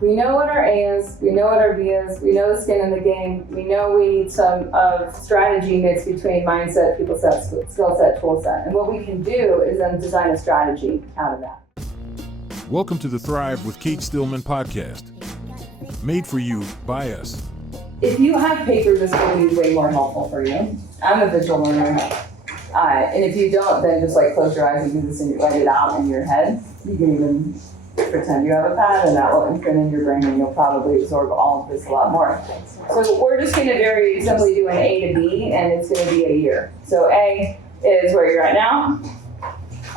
We know what our A is, we know what our B is, we know the skin in the game, we know we need some of strategy mixed between mindset, people set, skill set, tool set. And what we can do is then design a strategy out of that. Welcome to the Thrive with Cate Stillman podcast, made for you by us. If you have paper, this will be way more helpful for you. I'm a visual learner. And if you don't, then just like close your eyes and do this and write it out in your head. You can even pretend you have a pad and that will imprint in your brain and you'll probably absorb all of this a lot more. So we're just going to very simply do an A to B and it's going to be a year. So A is where you're at now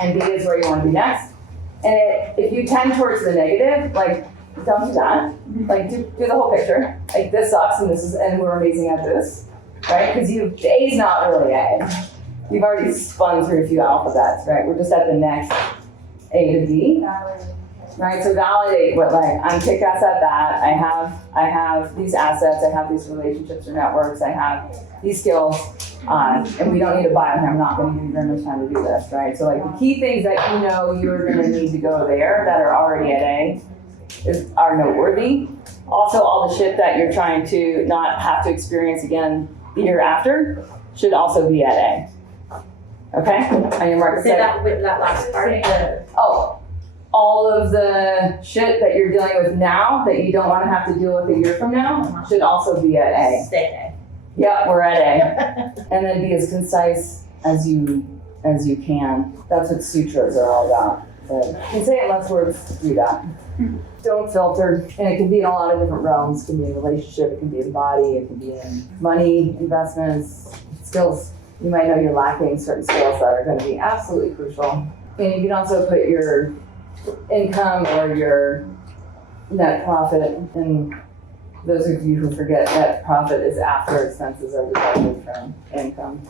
and B is where you want to be next. And if you tend towards the negative, like don't do that. Like do the whole picture. Like this sucks and we're amazing at this, right? Because A is not really A. You've already spun through a few alphabets, right? We're just at the next A to B. Right, so validate what I'm kick-ass at that. I have these assets, I have these relationships or networks, I have these skills, and we don't need to buy them. I'm not going to give you very much time to do this, right? So the key things that you know you're going to need to go there that are already at A are noteworthy. Also, all the shit that you're trying to not have to experience again the year after should also be at A. Okay? On your mark. Say that with that last part. All of the shit that you're dealing with now that you don't want to have to deal with a year from now should also be at A. Stay A. Yeah, we're at A. And then be as concise as you can. That's what sutras are all about. So you can say it less words, do that. Don't filter. And it can be in a lot of different realms. It can be in a relationship, it can be in body, it can be in money, investments, skills. You might know you're lacking certain skills that are going to be absolutely crucial. And you can also put your income or your net profit, and those of you who forget net profit is after expenses are deducted from income.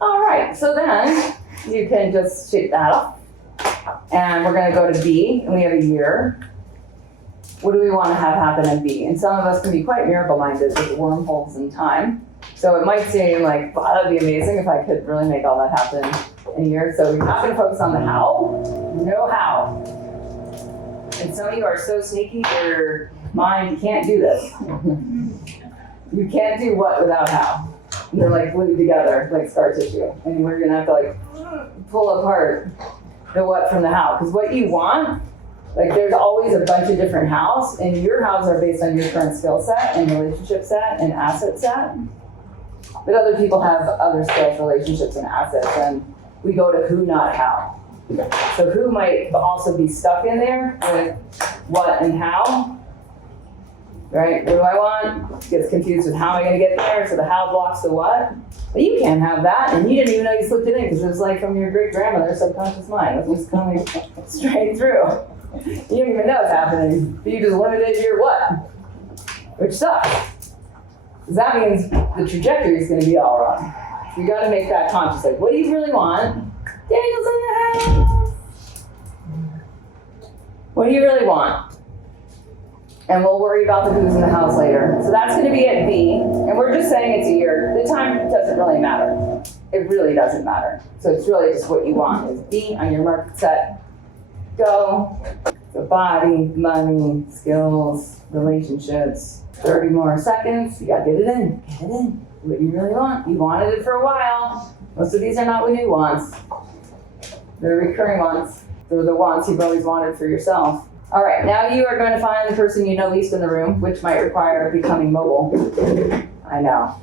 All right, so then you can just shake that off, and we're going to go to B, and we have a year. What do we want to have happen at B? And some of us can be quite miracle-minded with wormholes in time. So it might seem like, wow, that'd be amazing if I could really make all that happen in a year. So we're not going to focus on the how. No how. And some of you are so sneaky, your mind, you can't do this. You can't do what without how. And they're glued together, like scar tissue. And we're gonna have to pull apart the what from the how. Because what you want, there's always a bunch of different hows, and your hows are based on your current skill set and relationship set and asset set. But other people have other skills, relationships, and assets, and we go to who, not how. So who might also be stuck in there with what and how, right? What do I want? Gets confused with how am I going to get there, so the how blocks the what. But you can't have that, and you didn't even know you slipped it in because it was from your great-grandmother's subconscious mind. It was just coming straight through. You didn't even know it's happening, but you just limited your what, which sucks. Because that means the trajectory is going to be all wrong. So you got to make that conscious. What do you really want? Daniel's in the house. What do you really want? And we'll worry about the who's in the house later. So that's going to be at B. And we're just saying it's a year. The time doesn't really matter. It really doesn't matter. So it's really just what you want. Is B on your mark, set, go. So body, money, skills, relationships. 30 more seconds. You got to get it in. Get it in. What you really want. You wanted it for a while. Most of these are not what new wants. They're recurring wants. They're the wants you've always wanted for yourself. All right, now you are going to find the person you know least in the room, which might require becoming mobile. I know.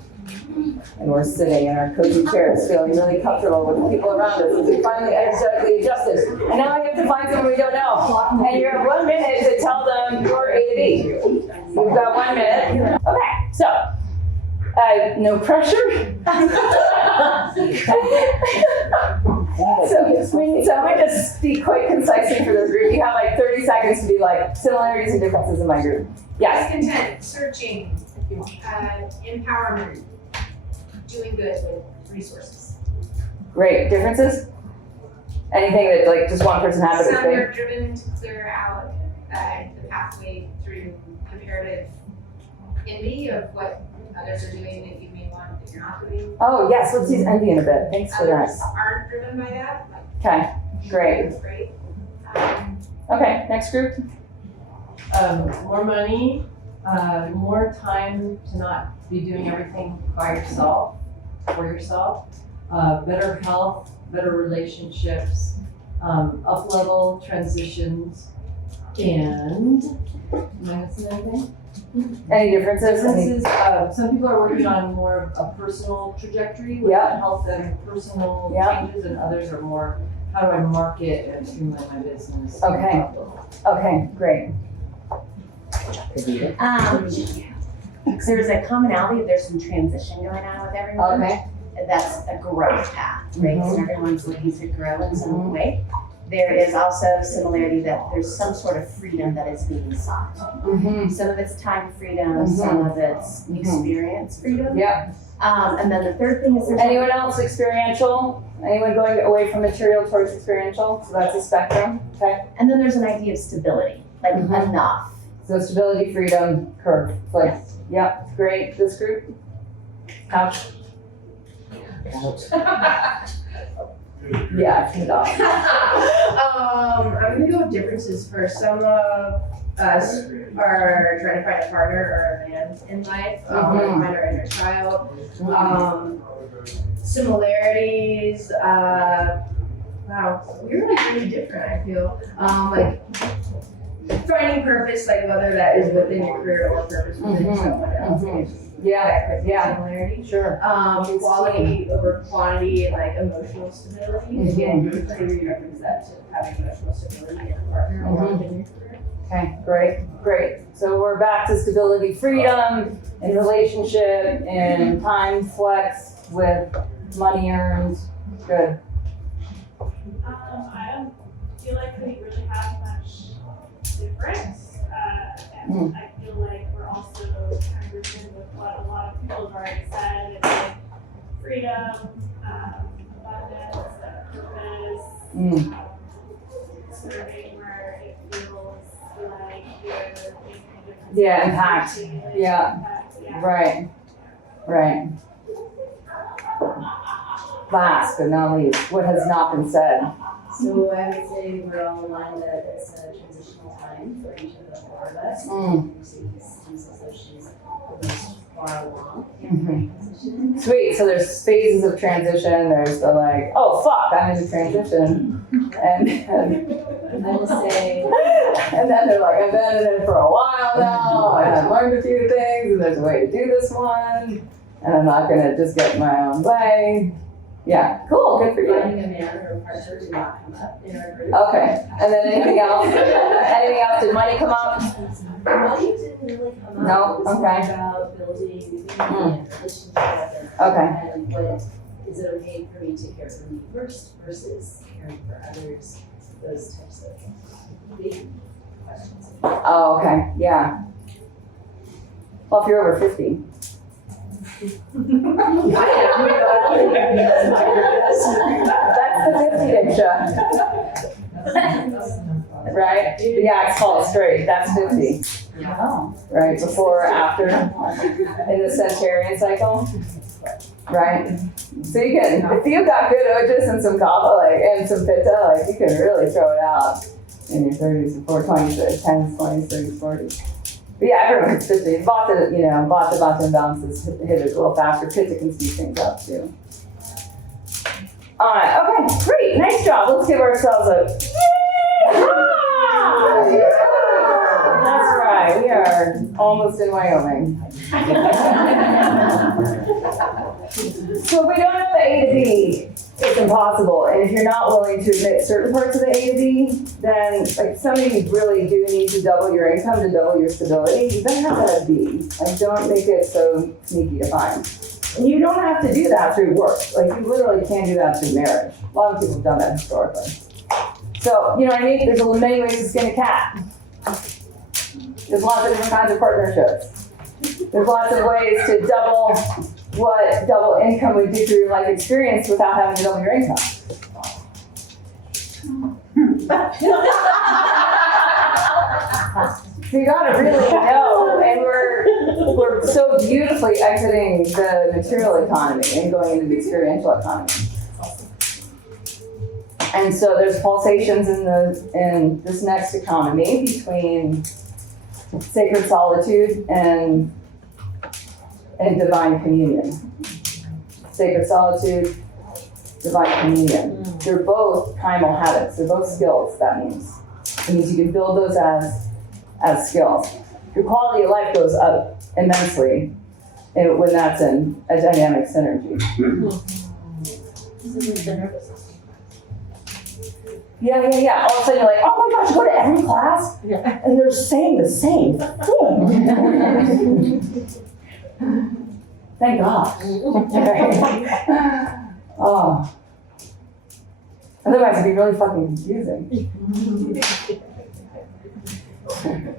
And we're sitting in our cozy chairs, feeling really comfortable with the people around us as we finally energetically adjusted. And now I have to find someone we don't know. And you have 1 minute to tell them your A to B. You've got 1 minute. Okay, so. No pressure. So we need someone to speak quite concisely for the group. You have 30 seconds to be similarities and differences in my group. Yes. Discontent, searching, empowerment, doing good with resources. Great. Differences? Anything that just one person had? Some are driven to clear out the pathway through comparative envy of what others are doing that you may want that you're not doing. Oh yes, let's use envy in a bit. Thanks for that. Others aren't driven by that. Okay, great. That's great. Okay, next group. More money, more time to not be doing everything by yourself, for yourself, better health, better relationships, up-level transitions, and, am I missing anything? Any differences? Differences, some people are working on more of a personal trajectory with Yeah. health and personal Yeah. changes, and others are more, how do I market and streamline my business? Okay. Okay, great. There's a commonality, there's some transition going on with everyone. Okay. That's a growth path, right? So everyone's looking to grow in some way. There is also similarity that there's some sort of freedom that is being sought. Mm-hmm. Some of it's time freedom, some of it's experience freedom. Yeah. And then the third thing is there's Anyone else experiential? Anyone going away from material towards experiential? So that's a spectrum. Okay. and then there's an idea of stability, like enough. So stability, freedom, curve. Like, yep, great. This group? Couch. Yeah, no. I'm gonna go with differences first. Some of us are trying to find a partner or a man in life, find our inner child. Similarities, wow, we're like really different, I feel. Like finding purpose, like whether that is within your career or purpose within someone else. Yeah, yeah, Similarity. sure. Quality over quantity and like emotional stability. Again, you could reference that to having emotional stability in a partner or within your career. Okay, great. So we're back to stability, freedom, in relationship, and time flex with money earned. Good. I don't feel like we really have much difference. And I feel like we're also congruent with what a lot of people have already said. It's like freedom, abundance, purpose, serving where it feels like you're making a difference. Yeah, impact. Yeah. Right. Last but not least, what has not been said? So I would say we're all aligned that it's a transitional time for each of the four of us. Lucy seems as though she's the most far along in her transition. Sweet. So there's phases of transition. There's the like, oh fuck, I'm in transition, and I will say, and then they're like, I've been in it for a while now. And I've learned a few things, and there's a way to do this one, and I'm not gonna just get in my own way. Yeah, cool. Good for you. finding a man or a partner did not come up in our group. Okay. And then anything else? Anything else? Did money come up? Money didn't really come up. No? It was Okay. more about building and relationship Okay. and what is it okay for me to care for me first versus caring for others, those types of big questions. Oh, okay. Yeah. Well, if you're over 50. That's the 50 picture. Right? Yeah, it's called straight. That's 50. Right? Before or after in the centurion cycle. Right? So you can, if you've got good ojas and some kava, like, and some pitta, like, you can really throw it out in your 30s before 20s, 10s, 20s, 30s, 40s. But yeah, everyone hits 50. Vata imbalances hit it a little faster. Pitta can speed things up too. Alright, okay, great, nice job. Let's give ourselves a yeah! That's right, we are almost in Wyoming. So if we don't know the A to B, it's impossible. And if you're not willing to admit certain parts of the A to B, then like some of you really do need to double your income to double your stability. You better have that B. Like don't make it so sneaky to find. And you don't have to do that through work. Like you literally can't do that through marriage. A lot of people have done that historically. So, you know what I mean? There's many ways to skin a cat. There's lots of different kinds of partnerships. There's lots of ways to double what double income would do for your life experience without having to double your income. So you gotta really know, and we're so beautifully exiting the material economy and going into the experiential economy. And so there's pulsations in this next economy between sacred solitude and divine communion. Sacred solitude, divine communion. They're both primal habits. They're both skills, that means. It means you can build those as skills. Your quality of life goes up immensely when that's in a dynamic synergy. Yeah. All of a sudden you're like, oh my gosh, go to every class and they're saying the same thing. Thank God. Oh. Otherwise it'd be really fucking confusing.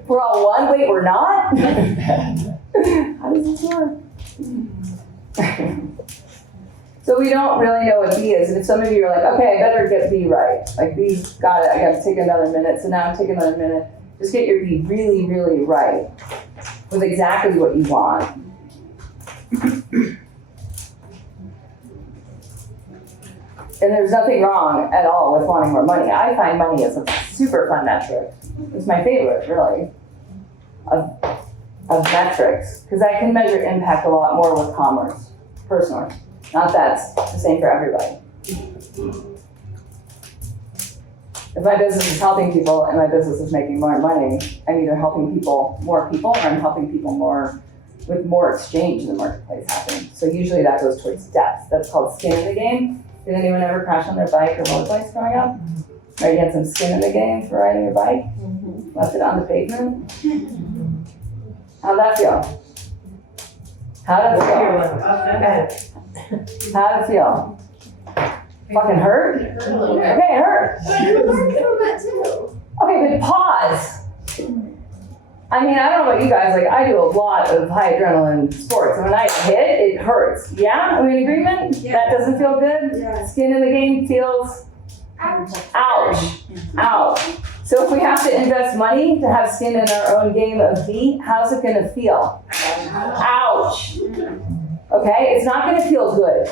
We're all one? Wait, we're not? How does this work? So we don't really know what B is. And if some of you are like, okay, I better get B right. Like B's got it, I gotta take another minute. So now I'm taking another minute. Just get your B really, really right with exactly what you want. And there's nothing wrong at all with wanting more money. I find money is a super fun metric. It's my favorite, really, of metrics, because I can measure impact a lot more with commerce, personally. Not that's the same for everybody. If my business is helping people and my business is making more money, I'm either helping more people, or I'm helping people more with more exchange in the marketplace happening. So usually that goes towards depth. That's called skin in the game. Did anyone ever crash on their bike or rollerblades growing up? Right, you had some skin in the game for riding your bike? Left it on the pavement? How'd that feel? How'd it feel? How'd it feel? Fucking hurt? Okay, it hurt. Okay, but pause. I mean, I don't know about you guys, like I do a lot of high adrenaline sports. And when I hit, it hurts. Yeah? Are we in agreement? Yeah. That doesn't feel good? Yeah. Skin in the game feels ouch. Ouch. So if we have to invest money to have skin in our own game of B, how's it gonna feel? Ouch. Okay? It's not gonna feel good.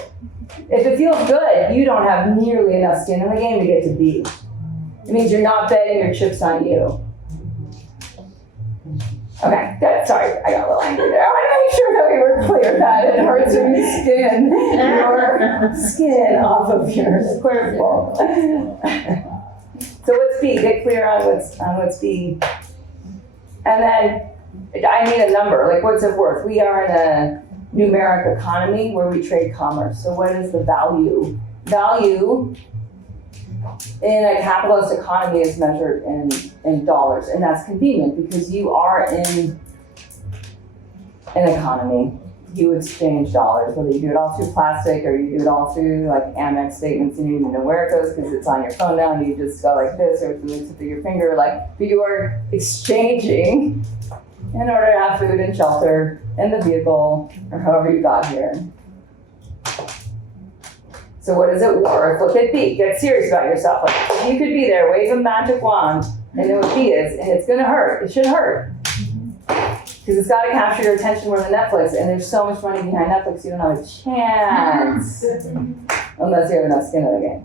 If it feels good, you don't have nearly enough skin in the game to get to B. It means you're not betting your chips on you. Okay, good. Sorry, I got a little angry there. I want to make sure that we were clear that it hurts when you skin your skin off of your square ball. So what's B? Get clear on what's B. And then I need a number. Like, what's it worth? We are in a numeric economy where we trade commerce. So what is the value? Value in a capitalist economy is measured in dollars, and that's convenient because you are in an economy. You exchange dollars, whether you do it all through plastic or you do it all through like Amex statements and you don't even know where it goes because it's on your phone now and you just go like this or through the tip of your finger, but you are exchanging in order to have food and shelter and the vehicle or however you got here. So what is it worth? Look at B. Get serious about yourself. Like, you could be there, wave a magic wand, and know what B is, and it's gonna hurt. It should hurt. Because it's gotta capture your attention more than Netflix, and there's so much money behind Netflix, you don't have a chance. Unless you have enough skin in the game.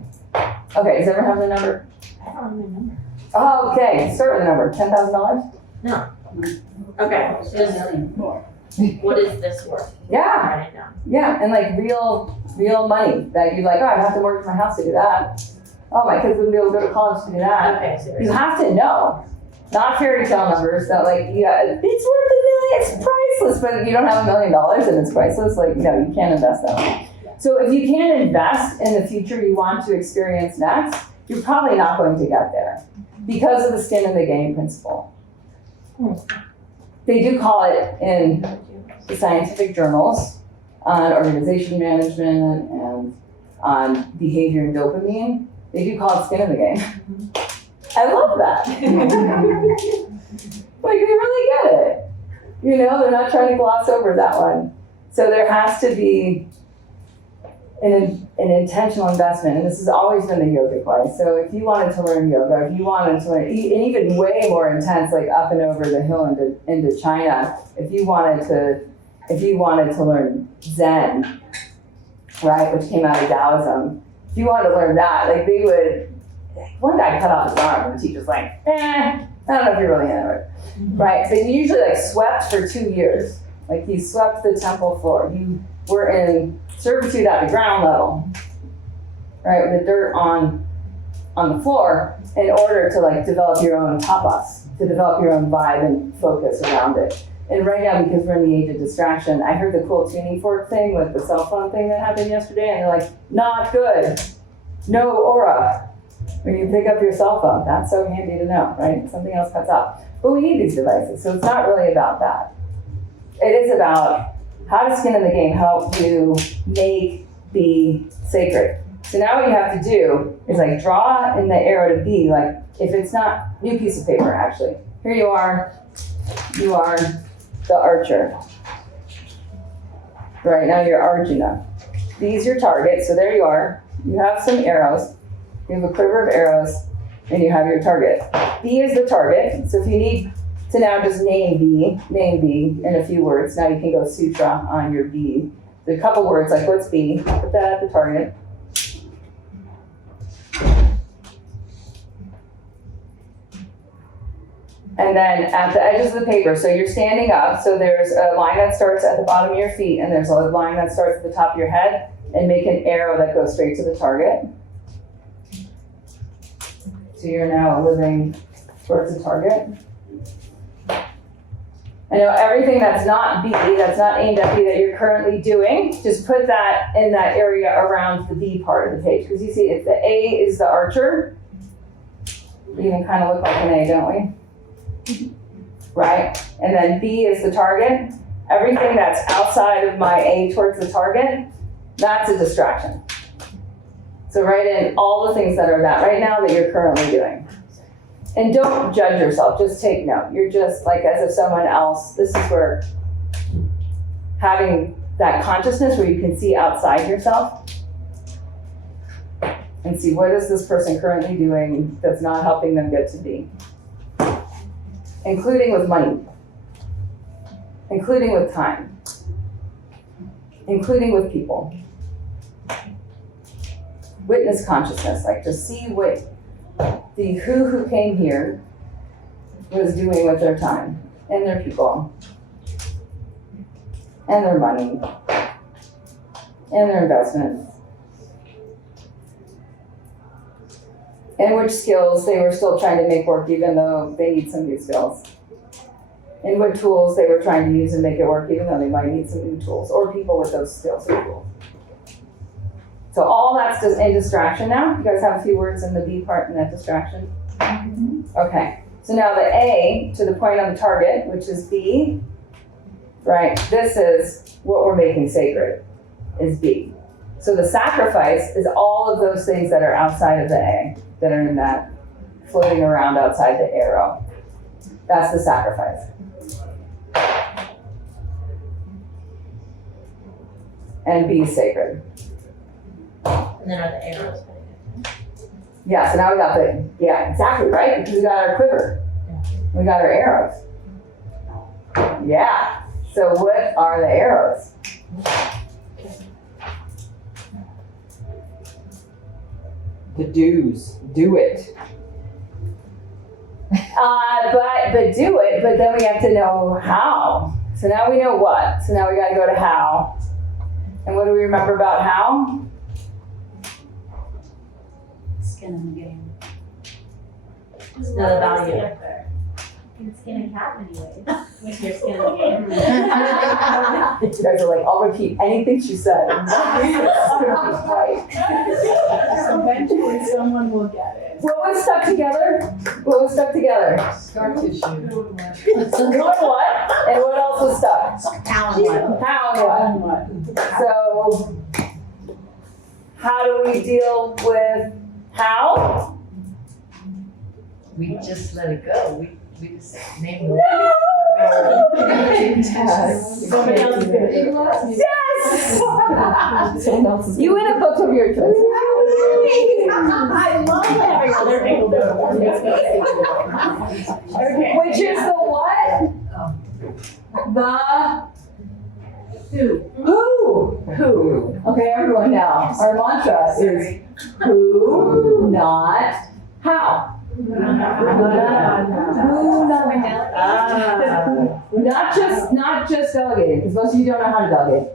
Okay, does everyone have the number? I don't have my number. Oh, okay, start with the number. $10,000? No. Okay, just what is this worth? Yeah. Write it down. Yeah, and like real money that you're like, oh, I have to mortgage my house to do that. Oh, my kids wouldn't be able to go to college to do that. Okay, seriously. You have to know. Not fairy tale numbers that like, yeah, it's worth $1 million, it's priceless, but you don't have $1 million and it's priceless, like, no, you can't invest that way. So if you can't invest in the future you want to experience next, you're probably not going to get there because of the skin in the game principle. They do call it in the scientific journals on organization management and on behavior and dopamine. They do call it skin in the game. I love that. Like, they really get it. You know, they're not trying to gloss over that one. So there has to be an intentional investment, and this has always been the yogic way. So if you wanted to learn yoga, if you wanted to learn, and even way more intense, like up and over the hill into China, if you wanted to learn Zen, right, which came out of Taoism, if you wanted to learn that, like they would, one guy cut off his arm and the teacher's like, I don't know if you're really into it, right? But you usually like swept for 2 years. Like you swept the temple floor. You were in servitude at the ground level, right? With the dirt on the floor in order to like develop your own tapas, to develop your own vibe and focus around it. And right now, because we're in the age of distraction, I heard the cool tuning fork thing with the cell phone thing that happened yesterday, and they're like, not good. No aura. When you pick up your cell phone, that's so handy to know, right? Something else cuts out. But we need these devices, so it's not really about that. It is about how does skin in the game help you make be sacred. So now what you have to do is like draw in the arrow to be, like if it's not, new piece of paper actually. Here you are the archer. Right, now you're Arjuna. B is your target, so there you are. You have some arrows. You have a quiver of arrows, and you have your target. B is the target, so if you need to now just name B in a few words, now you can go sutra on your B. There's a couple words, like what's B? Put that at the target. And then at the edges of the paper, so you're standing up, so there's a line that starts at the bottom of your feet, and there's a line that starts at the top of your head, and make an arrow that goes straight to the target. So you're now living towards the target. I know everything that's not B, that's not aimed at B that you're currently doing, just put that in that area around the B part of the page. Because you see, if the A is the archer, we even kind of look like an A, don't we? Right? And then B is the target. Everything that's outside of my A towards the target, that's a distraction. So write in all the things that are that right now that you're currently doing. And don't judge yourself, just take note. You're just like as if someone else, this is where having that consciousness where you can see outside yourself and see what is this person currently doing that's not helping them get to be. Including with money, including with time, including with people. Witness consciousness, like just see what the who came here was doing with their time and their people and their money and their investments. And which skills they were still trying to make work even though they need some new skills. And what tools they were trying to use and make it work even though they might need some new tools, or people with those skills or tools. So all that's just in distraction now. You guys have a few words in the B part in that distraction? Okay, so now the A to the point on the target, which is B, right? This is what we're making sacred, is B. So the sacrifice is all of those things that are outside of the A, that are in that floating around outside the arrow. That's the sacrifice. And B is sacred. And then are the arrows? Yeah, so now we got the, yeah, exactly, right? Because we got our quiver. We got our arrows. Yeah, so what are the arrows? The do's. Do it. But do it, but then we have to know how. So now we know what. So now we gotta go to how. And what do we remember about how? Skin in the game. The value. You can skin a cat anyway. With your skin in the game. You guys are like, I'll repeat anything she said. Eventually someone will get it. What was stuck together? What was stuck together? Scar tissue. What? And what else was stuck? How and what? How and what? So, how do we deal with how? We just let it go. We just name it. Somebody else is gonna do it. Yes! Someone else is You win a book of your choice. I love having other people do it for me. Okay. Which is the what? The who. Okay, everyone now. Our mantra is who, not how. Not just delegating, because most of you don't know how to delegate.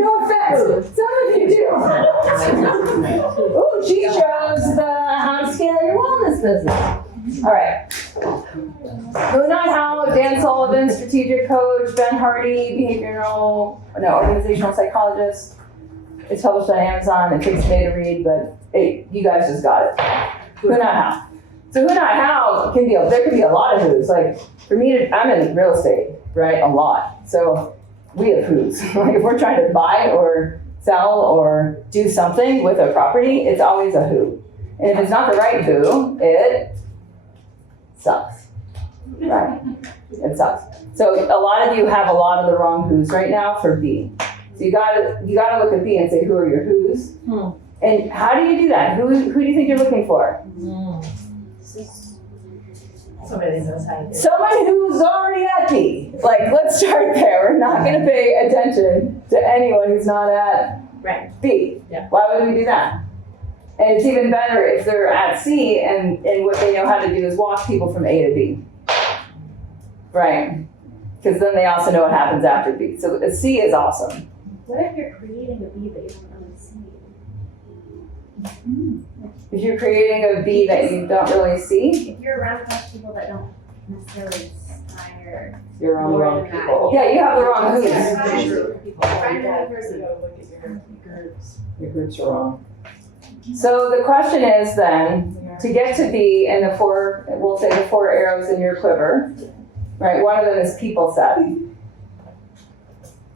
No offense, some of you do. Ooh, she shows how to scale your wellness business. All right. Who Not How, Dan Sullivan, strategic coach, Ben Hardy, organizational psychologist. It's published on Amazon. It takes a day to read, but hey, you guys just got it. Who Not How. So Who Not How there can be a lot of who's. Like for me, I'm in real estate, right? A lot. So we have who's. Like if we're trying to buy or sell or do something with a property, it's always a who. And if it's not the right who, it sucks. Right? It sucks. So a lot of you have a lot of the wrong who's right now for B. So you gotta look at B and say, who are your who's? And how do you do that? Who do you think you're looking for? Somebody knows how to do it. Someone who's already at B. Like, let's start there. We're not gonna pay attention to anyone who's not at B. Yeah. Why would we do that? And it's even better if they're at C and what they know how to do is walk people from A to B. Right? Because then they also know what happens after B. So a C is awesome. What if you're creating a B that you don't really see? If you're creating a B that you don't really see, If you're around a bunch of people that don't necessarily inspire you're on the more wrong than that. people. Yeah, you have the wrong who's. Find a person. Your groups are wrong. So the question is then, to get to B and we'll say the 4 arrows in your quiver, right? One of them is people set.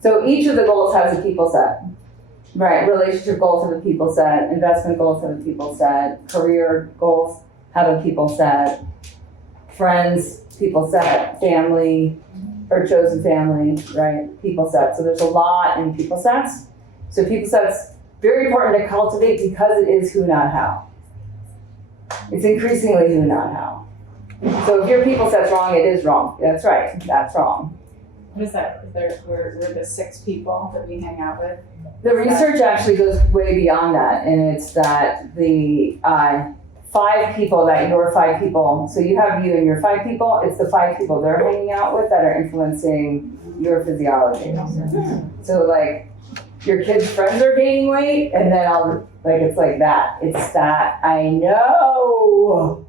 So each of the goals has a people set, right? Relationship goals have a people set, investment goals have a people set, career goals have a people set, friends, people set, family, or chosen family, right? People set. So there's a lot in people sets. So people sets, very important to cultivate because it is who, not how. It's increasingly who, not how. So if your people set's wrong, it is wrong. That's right. That's wrong. What is that? We're the 6 people that we hang out with. The research actually goes way beyond that, and it's that the 5 people that your 5 people, so you have you and your 5 people, it's the 5 people they're hanging out with that are influencing your physiology. So like, your kids' friends are gaining weight, and then it's like that. It's that, I know.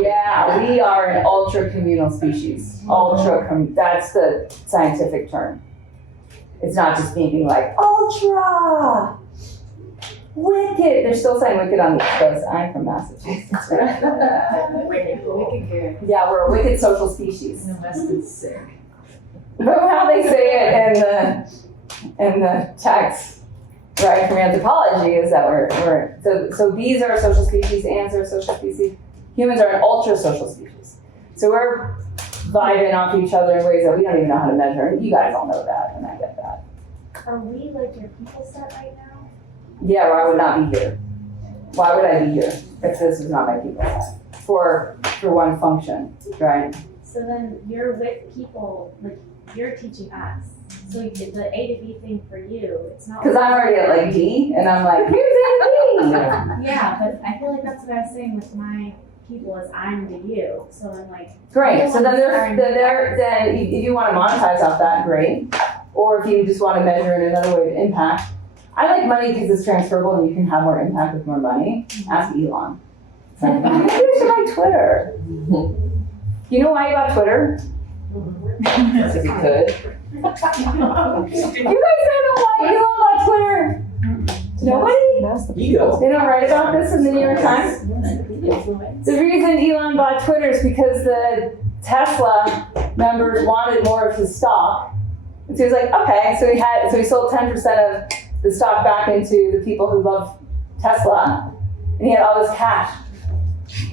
Yeah, we are an ultra communal species. That's the scientific term. It's not just me being like, ultra, wicked. They're still saying wicked on the East Coast. I'm from Massachusetts. Wicked good. Yeah, we're a wicked social species. The West is sick. But how they say it in the text, right, from anthropology is that we're so bees are a social species, ants are a social species, humans are an ultra social species. So we're vibing off each other in ways that we don't even know how to measure. And you guys all know that, and I get that. Are we like your people set right now? Yeah, or I would not be here. Why would I be here if this was not my people for one function, right? So then you're with people, like you're teaching us. So the A to B thing for you, it's not. Because I'm already at like D, and I'm like, here's A to B. Yeah, but I feel like that's what I was saying with my people is I'm the you. So I'm like. Great. So then then if you want to monetize off that, great. Or if you just want to measure in another way of impact. I like money because it's transferable and you can have more impact with more money. Ask Elon. It's like, maybe I should buy Twitter. You know why you got Twitter? If you could. You guys don't know why Elon bought Twitter? Nobody? Ego. They don't write about this in the New York Times? The reason Elon bought Twitter is because the Tesla members wanted more of his stock. And so he was like, okay, so he sold 10% of the stock back into the people who love Tesla, and he had all this cash.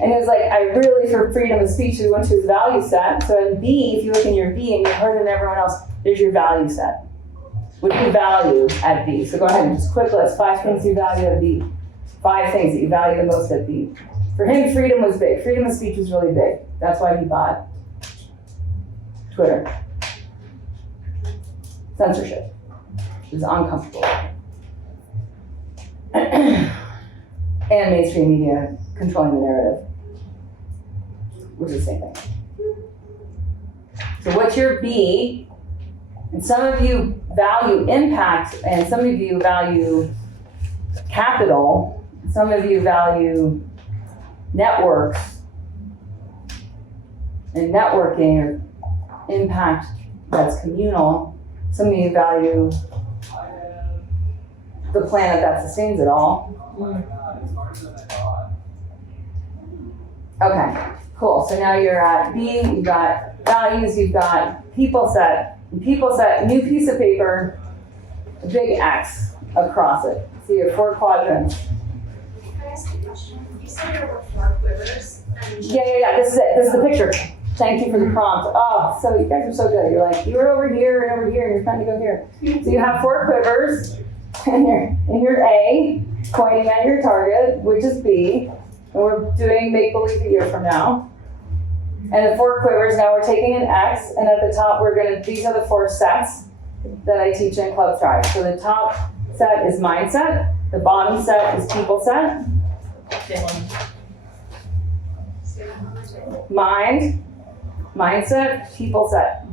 And he was like, I really, for freedom of speech, we went to his value set. So in B, if you look in your B and you're harder than everyone else, there's your value set. What do you value at B? So go ahead and just quick list 5 things you value at B. 5 things that you value the most at B. For him, freedom was big. Freedom of speech was really big. That's why he bought Twitter. Censorship. It was uncomfortable. And mainstream media controlling the narrative, which is the same thing. So what's your B? And some of you value impact, and some of you value capital, some of you value networks and networking or impact that's communal. Some of you value the planet that sustains it all. Okay, cool. So now you're at B, you've got values, you've got people set. People set, new piece of paper, a big X across it. So you have 4 quadrants. Can I ask a question? You said there were 4 quivers. Yeah. This is it. This is the picture. Thank you for the prompt. Oh, so you guys are so good. You're like, you were over here and over here, and you're trying to go here. So you have 4 quivers, and you're A, pointing at your target, which is B. And we're doing make-believe a year from now. And the 4 quivers, now we're taking an X, and at the top these are the 4 sets that I teach in Club Thrive. So the top set is mindset, the bottom set is people set. Mind, mindset, people set.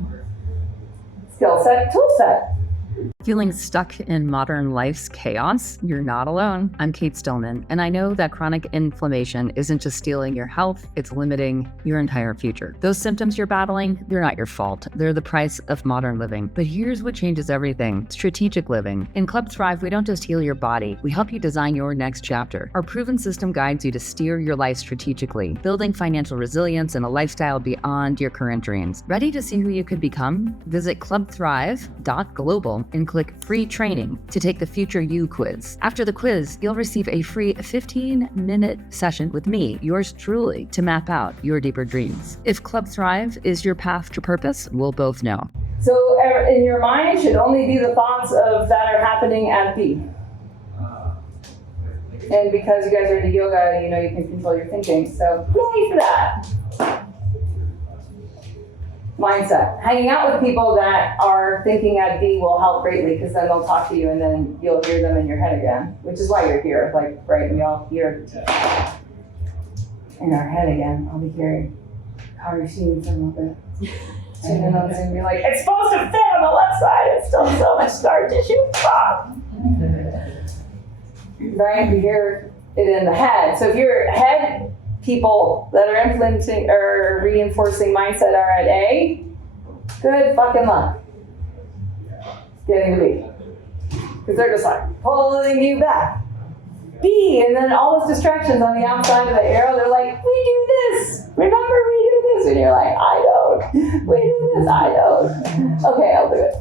Skill set, tool set. Feeling stuck in modern life's chaos? You're not alone. I'm Cate Stillman, and I know that chronic inflammation isn't just stealing your health, it's limiting your entire future. Those symptoms you're battling, they're not your fault. They're the price of modern living. But here's what changes everything: strategic living. In Club Thrive, we don't just heal your body, we help you design your next chapter. Our proven system guides you to steer your life strategically, building financial resilience and a lifestyle beyond your current dreams. Ready to see who you could become? Visit clubthrive.global and click free training to take the Future You quiz. After the quiz, you'll receive a free 15-minute session with me, yours truly, to map out your deeper dreams. If Club Thrive is your path to purpose, we'll both know. So in your mind should only be the thoughts of that are happening at B. And because you guys are into yoga, you know you can control your thinking. So yay for that. Mindset. Hanging out with people that are thinking at B will help greatly, because then they'll talk to you and then you'll hear them in your head again, which is why you're here. Like, right, we all hear in our head again. I'll be hearing how are you feeling for a little bit. And then on Zoom, you're like, it's supposed to fit on the left side. It's still so much scar tissue. Fuck. Right? You hear it in the head. So if your head people that are implementing or reinforcing mindset are at A, good fucking luck getting to B. Because they're just like pulling you back. B, and then all those distractions on the outside of the arrow, they're like, we do this. Remember, we do this. And you're like, I don't. We do this, I don't. Okay, I'll do it.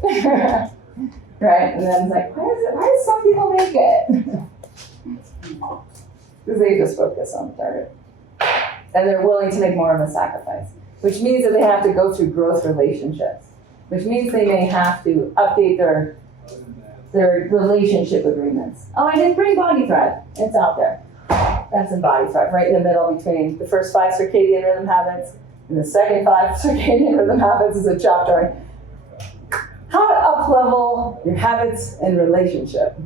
Right? And then it's like, why do some people make it? Because they just focus on the target. And they're willing to make more of a sacrifice, which means that they have to go through growth relationships, which means they may have to update their relationship agreements. Oh, I didn't bring Body Thrive. It's out there. That's in Body Thrive, right in the middle between the first 5 circadian rhythm habits and the second 5 circadian rhythm habits is a chapter on how to up-level your habits and relationship.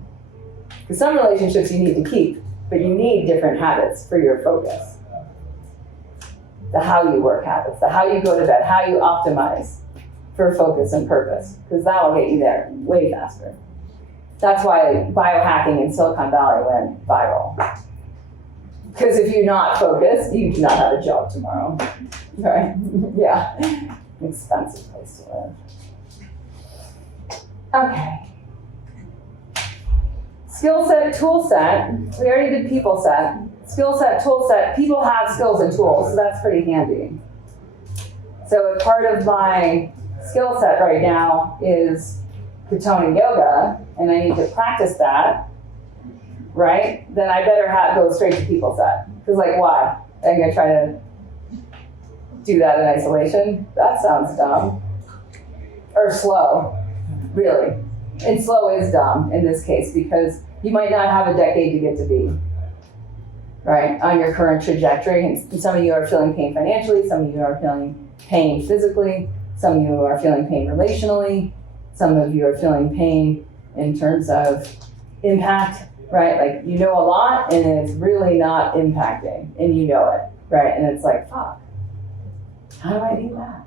Because some relationships you need to keep, but you need different habits for your focus. The how you work habits, the how you go to bed, how you optimize for focus and purpose, because that will get you there way faster. That's why biohacking in Silicon Valley went viral. Because if you're not focused, you do not have a job tomorrow, right? Yeah, expensive place to live. Okay. Skill set, tool set. We already did people set. Skill set, tool set. People have skills and tools, so that's pretty handy. So if part of my skill set right now is Ketone yoga, and I need to practice that, right? Then I better go straight to people set. Because like, why? I'm gonna try to do that in isolation? That sounds dumb. Or slow, really. And slow is dumb in this case, because you might not have a decade to get to B, right? On your current trajectory. And some of you are feeling pain financially, some of you are feeling pain physically, some of you are feeling pain relationally, some of you are feeling pain in terms of impact right? Like you know a lot and it's really not impacting and you know it, right? And it's like, fuck, how do I do that?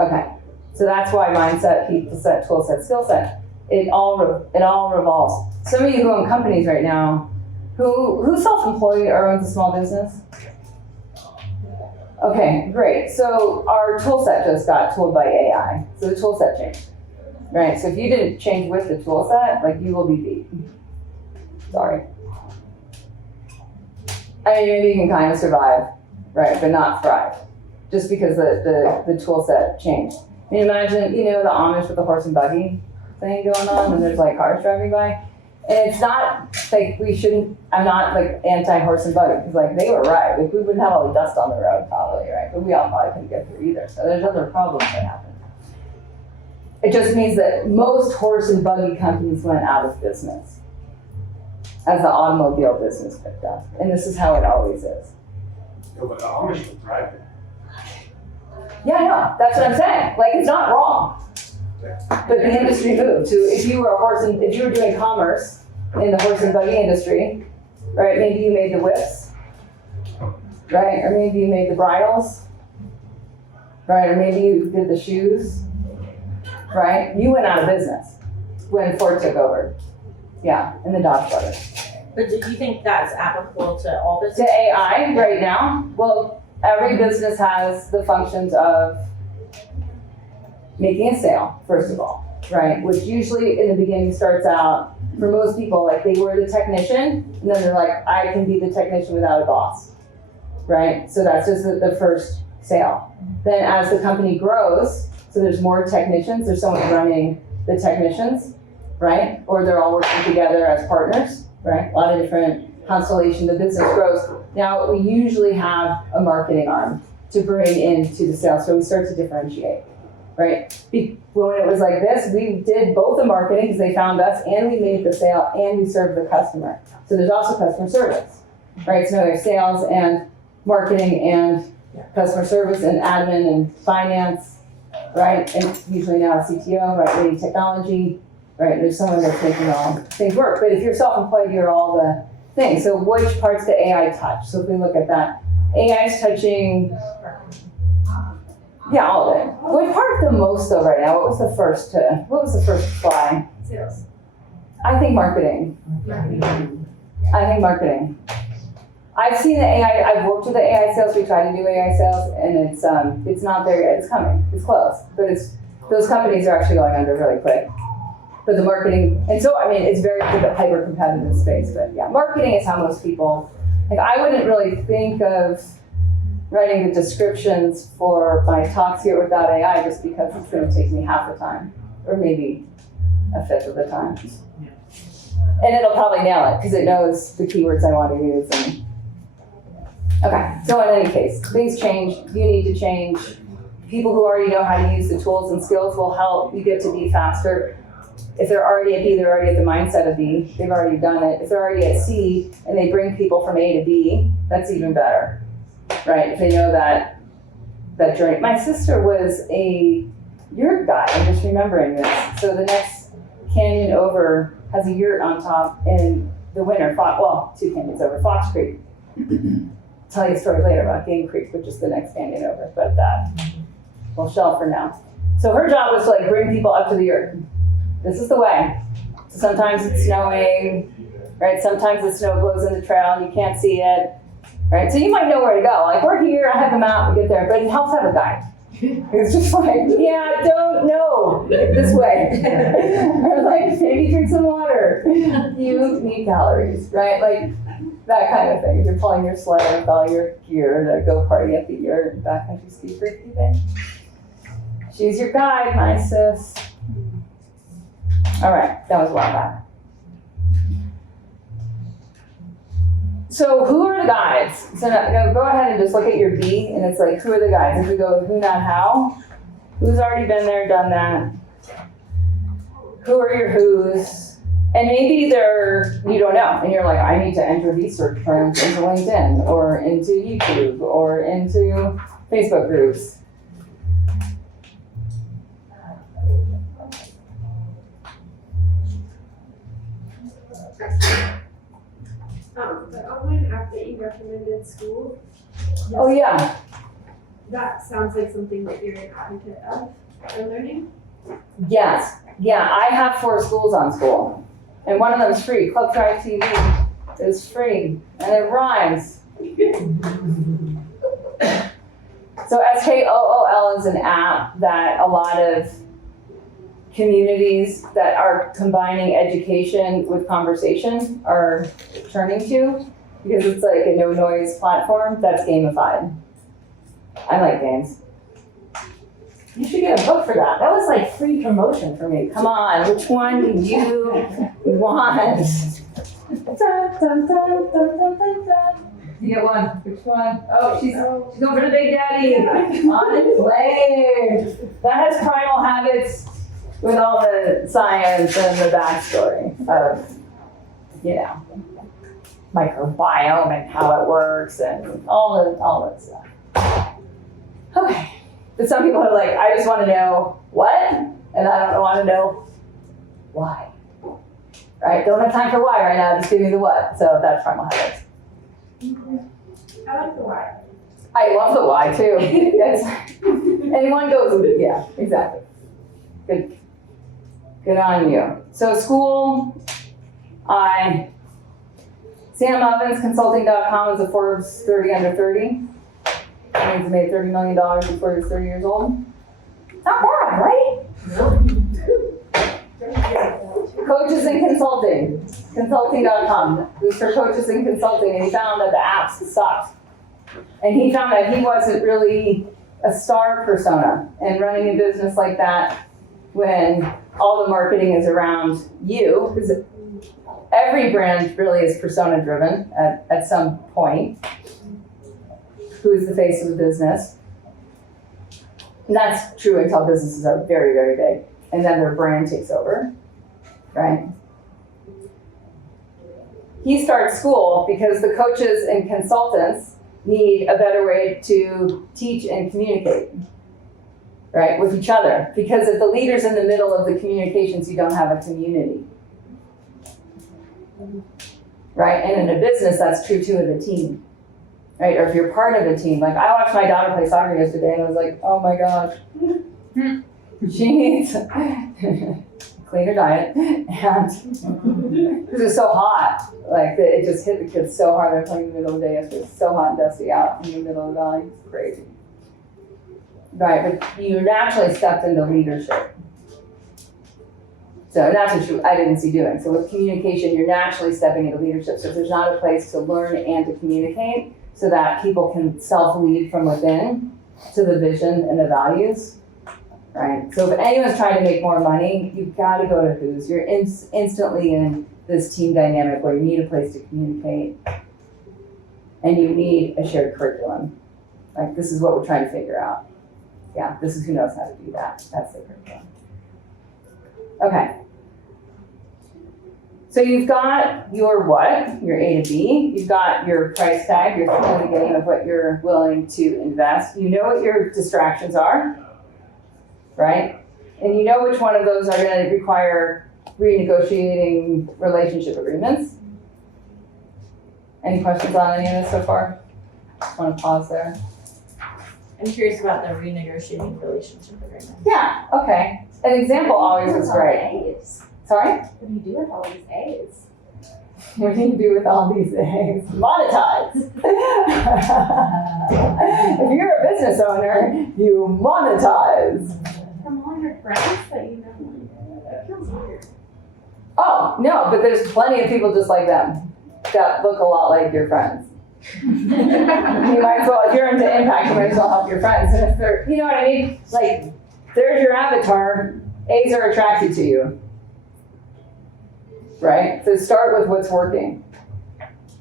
Okay, so that's why mindset, people set, tool set, skill set, it all revolves. Some of you who own companies right now, who's self-employed or owns a small business? Okay, great. So our tool set just got tooled by AI. So the tool set changed, right? So if you didn't change with the tool set, like you will be beat. Sorry. I mean, maybe you can kind of survive, right, but not thrive, just because the tool set changed. I mean, imagine, the Amish with the horse and buggy thing going on, and there's like cars driving by. And it's not like I'm not like anti-horse and buggy, because like they were right. Like, we wouldn't have all the dust on the road probably, right? But we all probably couldn't get through either. So there's other problems that happen. It just means that most horse and buggy companies went out of business as the automobile business picked up. And this is how it always is. No, but the Amish will drive it. Yeah, I know. That's what I'm saying. Like, it's not wrong. But the industry moved to, if you were doing commerce in the horse and buggy industry, right, maybe you made the whips, right, or maybe you made the bridles, right, or maybe you did the shoes, right, you went out of business when Ford took over. Yeah, and the Dodge brothers. But do you think that's applicable to all To businesses? AI right now, well, every business has the functions of making a sale, first of all, right? Which usually in the beginning starts out, for most people, like they were the technician, and then they're like, I can be the technician without a boss, right? So that's just the first sale. Then as the company grows, so there's more technicians, there's someone running the technicians, right? Or they're all working together as partners, right? A lot of different constellations, the business grows. Now we usually have a marketing arm to bring into the sales, so we start to differentiate. Right? When it was like this, we did both the marketing because they found us, and we made the sale, and we served the customer. So there's also customer service, right? So there's sales and marketing and customer service and admin and finance, right? And usually now a CTO, right? Leading technology, right? There's someone that's making all things work. But if you're self-employed, you're all the things. So which parts do AI touch? So if we look at that, AI is touching. Yeah, all of it. What part the most though right now? What was the first to fly? Sales. I think marketing. I've seen the AI, I've worked with the AI sales, we try to do AI sales, and it's not there yet, it's coming, it's close. But those companies are actually going under really quick. But the marketing, and so, I mean, it's very hyper competitive space, but yeah, marketing is how most people, like I wouldn't really think of writing the descriptions for my talks here without AI, just because it's going to take me half the time, or maybe a fifth of the time. And it'll probably nail it, because it knows the keywords I want to use. And okay, so in any case, things change, you need to change. People who already know how to use the tools and skills will help you get to be faster. If they're already at B, they're already at the mindset of B, they've already done it. If they're already at C, and they bring people from A to B, that's even better. Right, if they know that journey. My sister was a yurt guide, I'm just remembering this. So the next canyon over has a yurt on top in the winter, two canyons over, Fox Creek. I'll tell you a story later about Game Creek, which is the next canyon over, but we'll shelf for now. So her job was to like bring people up to the yurt. This is the way. So sometimes it's snowing, right? Sometimes the snow blows in the trail and you can't see it. Right, so you might know where to go. Like, we're here, I have a map, we get there, but it helps have a guide. It's just like, yeah, don't know this way. Or like, maybe drink some water. You need calories, right? Like, that kind of thing. If you're pulling your sled with all your gear to go party at the yurt, backcountry ski freaky thing. She's your guide, my sis. All right, that was a while back. So who are the guides? So now go ahead and just look at your B, and it's like, who are the guides? If we go who, not how, who's already been there, done that? Who are your who's? And maybe you don't know, and you're like, I need to enter these search terms into LinkedIn, or into YouTube, or into Facebook groups. that you recommended school. Oh, yeah. That sounds like something that you're an advocate of for learning. Yes. Yeah, I have 4 schools on school. And one of them is free. Club Drive TV is free. And it rhymes. So SKOOL is an app that a lot of communities that are combining education with conversation are turning to, because it's like a no-noise platform that's gamified. I like games. You should get a book for that. That was like free promotion for me. Come on, which one do you want? Dun, dun, dun, dun, dun, dun, dun. You get one. Which one? Oh, she's going for the Big Daddy. Unplayed. That has primal habits with all the science and the backstory of, microbiome and how it works and all that stuff. Okay. But some people are like, I just want to know what, and I don't want to know why. Right? Don't have time for why right now, just give me the what. So that's primal habits. I like the why. I love the why too. Anyone goes with it, yeah, exactly. Good on you. So school, SamOvensConsulting.com is a Forbes 30 under 30. That means he made $30 million before he was 30 years old. Not bad, right? Coaches and Consulting, consulting.com. It was for coaches and consulting, and he found that the apps sucked. And he found that he wasn't really a star persona. And running a business like that, when all the marketing is around you, because every brand really is persona driven at some point. Who is the face of the business? And that's true until businesses are very, very big. And then their brand takes over, right? He starts school because the coaches and consultants need a better way to teach and communicate, right, with each other. Because if the leader's in the middle of the communications, you don't have a community, right? And in a business, that's true too with a team. Right, or if you're part of a team. Like, I watched my daughter play soccer yesterday and I was like, oh my gosh. She needs cleaner diet, and because it was so hot, like it just hit the kids so hard. They were playing in the middle of the day yesterday. It was so hot and dusty out in the middle of the valley. It's crazy. Right, but you naturally stepped into leadership. So that's what I didn't see doing. So with communication, you're naturally stepping into leadership. So if there's not a place to learn and to communicate so that people can self-lead from within to the vision and the values, right? So if anyone's trying to make more money, you've got to go to Who's. You're instantly in this team dynamic where you need a place to communicate and you need a shared curriculum. Like, this is what we're trying to figure out. Yeah, this is who knows how to do that. That's the curriculum. Okay. So you've got your what, your A to B. You've got your price tag, your skin in the game of what you're willing to invest. You know what your distractions are, right? And you know which one of those are going to require renegotiating relationship agreements. Any questions on any of this so far? Just want to pause there. I'm curious about the renegotiating relationship agreement. Yeah, okay. An example always is great. A's? Sorry? What do you do with all these A's? What do you do with all these things? Monetize. If you're a business owner, you monetize. From all your friends that you know, that feels weird. Oh, no, but there's plenty of people just like them that look a lot like your friends. You might as well, if you're into impact, you might as well help your friends. And if they're, you know what I mean? Like, there's your avatar. A's are attracted to you. Right? So start with what's working.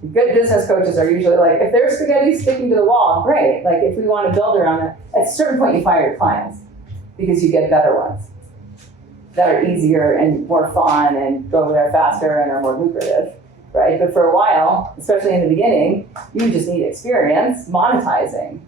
Good business coaches are usually like, if there's spaghetti sticking to the wall, great. Like, if we want to build around it, at a certain point you fire your clients because you get better ones that are easier and more fun and go there faster and are more lucrative, right? But for a while, especially in the beginning, you just need experience monetizing.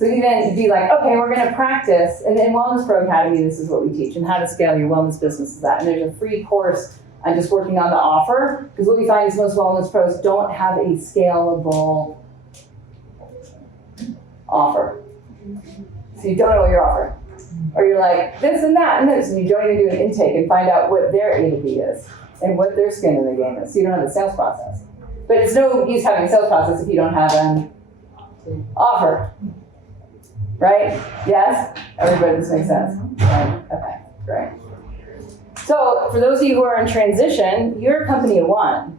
So you then be like, okay, we're going to practice. And in Wellness Pro Academy, this is what we teach and how to scale your wellness business is that. And there's a free course I'm just working on the offer. Because what we find is most wellness pros don't have a scalable offer. So you don't know what you're offering. Or you're like, this and that and this, and you don't even do an intake and find out what their A to B is and what their skin in the game is. So you don't have a sales process. But it's no use having a sales process if you don't have an offer. Right? Yes? Everybody, this makes sense? Right? Okay, great. So for those of you who are in transition, you're a company of one.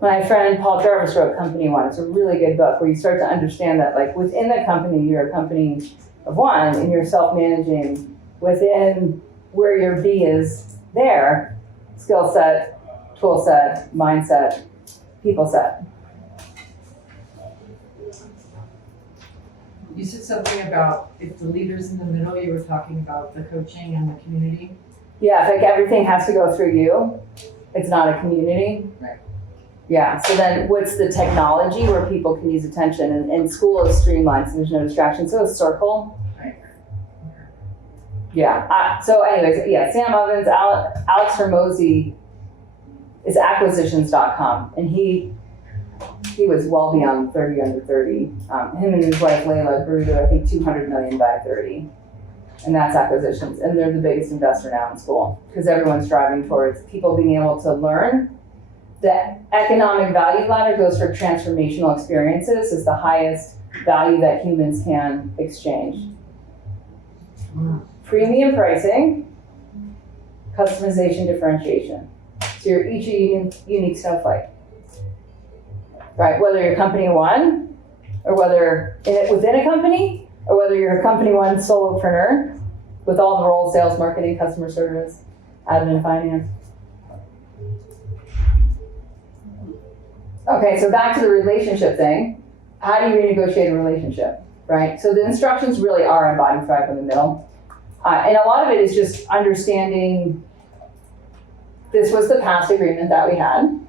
My friend Paul Jarvis wrote Company of One. It's a really good book where you start to understand that like within the company, you're a company of one and you're self-managing within where your B is there, skill set, tool set, mindset, people set. You said something about if the leader's in the middle, you were talking about the coaching and the community. Yeah, if like everything has to go through you, it's not a community. Right. Yeah, so then what's the technology where people can use attention? And school is streamlined, so there's no distraction. So is Circle. Right. Yeah, so anyways, yeah, Sam Ovens, Alex Hermosi is acquisitions.com. And he was well beyond 30 under 30. Him and his wife Layla grew to, I think, 200 million by 30. And that's acquisitions. And they're the biggest investor now in school because everyone's driving towards people being able to learn. The economic value ladder goes for transformational experiences is the highest value that humans can exchange. Premium pricing, customization, differentiation. So you're each a unique snowflake. Right, whether you're company one, or whether within a company, or whether you're a company one solopreneur with all the roles, sales, marketing, customer service, admin, finance. Okay, so back to the relationship thing. How do you renegotiate a relationship, right? So the instructions really are in Body Thrive in the middle. And a lot of it is just understanding this was the past agreement that we had,